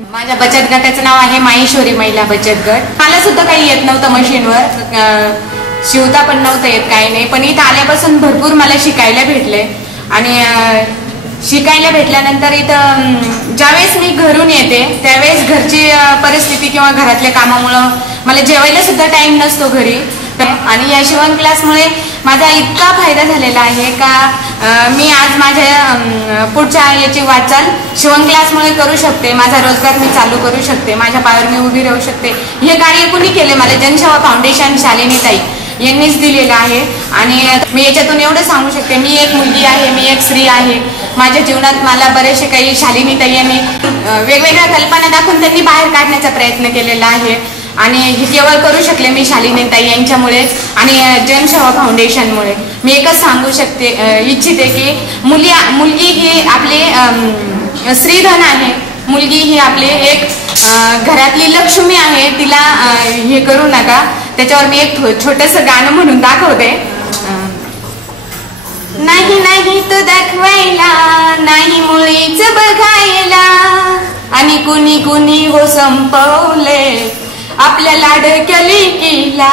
माझ्या बचत गटाचं नाव आहे माहेश्वरी महिला बचत गट। मला सुद्धा काही येत नव्हतं मशीनवर, शिवता पण नव्हतं येत, काही नाही, पण इथं आल्यापासून भरपूर मला शिकायला भेटले। आणि शिकायला भेटल्यानंतर इथं ज्यावेळेस मी घरून येते त्यावेळेस घरची परिस्थिती किंवा घरातल्या कामामुळे मला जेवायला सुद्धा टाइम नसतो घरी। आणि या शिवण क्लासमुळे माझा इतका फायदा झालेला आहे का मी आज माझ्या पुढच्या याची वाटचाल शिवण क्लासमुळे करू शकते। माझा रोजगार मी चालू करू शकते, माझ्या पायावर मी उभी राहू शकते। हे कार्य कुणी केले? मला जनसेवा फाउंडेशन शालिनी ताई यांनीच दिलेलं आहे। आणि मी याच्यातून एवढं सांगू शकते, मी एक मुलगी आहे, मी एक स्त्री आहे। माझ्या जीवनात मला बरेचसे काही शालिनी ताई यांनी वेगवेगळ्या कल्पना दाखवून त्यांनी बाहेर काढण्याचा प्रयत्न केलेला आहे। आणि हे केवळ करू शकले मी शालिनी ताई यांच्यामुळे आणि जनसेवा फाउंडेशनमुळे। मी एकच सांगू शकते इच्छिते की मुलगी ही आपले श्रीधन आहे, मुलगी ही आपले एक घरातली लक्ष्मी आहे, तिला हे करू नका। त्याच्यावर मी एक छोटंसं गाणं म्हणून दाखवते। नाही नाही तो दाखवायला, नाही मुळीच बघायला, आणि कुणी कुणी हो संपवले आपल्या लाडक्या लेकीला,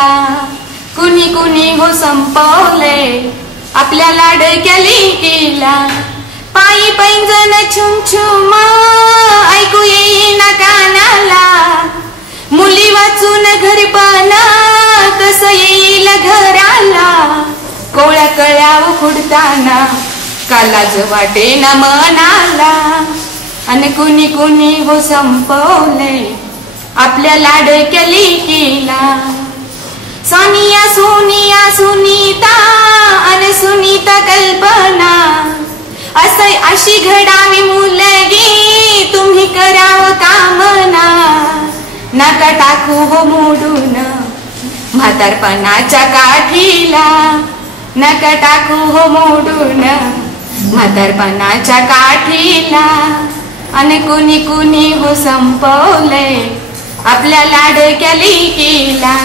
कुणी कुणी हो संपवले आपल्या लाडक्या लेकीला। पायी पैंजण छुम छुम ऐकू येईना कानाला, मुली वाचून घरपण कसं येईल घराला, कोळ्या कळ्याव फुडताना का लाज वाटे न मनाला, आणि कुणी कुणी हो संपवले आपल्या लाडक्या लेकीला। सोनिया सोनिया सुनीता आणि सुनीता कल्पना, अशी घडावी मुलगी तुम्ही करावं कामना। नका टाकू हो मोडून म्हातारपणाच्या काठीला, नका टाकू हो मोडून म्हातारपणाच्या काठीला, आणि कुणी कुणी हो संपवले आपल्या लाडक्या लेकीला।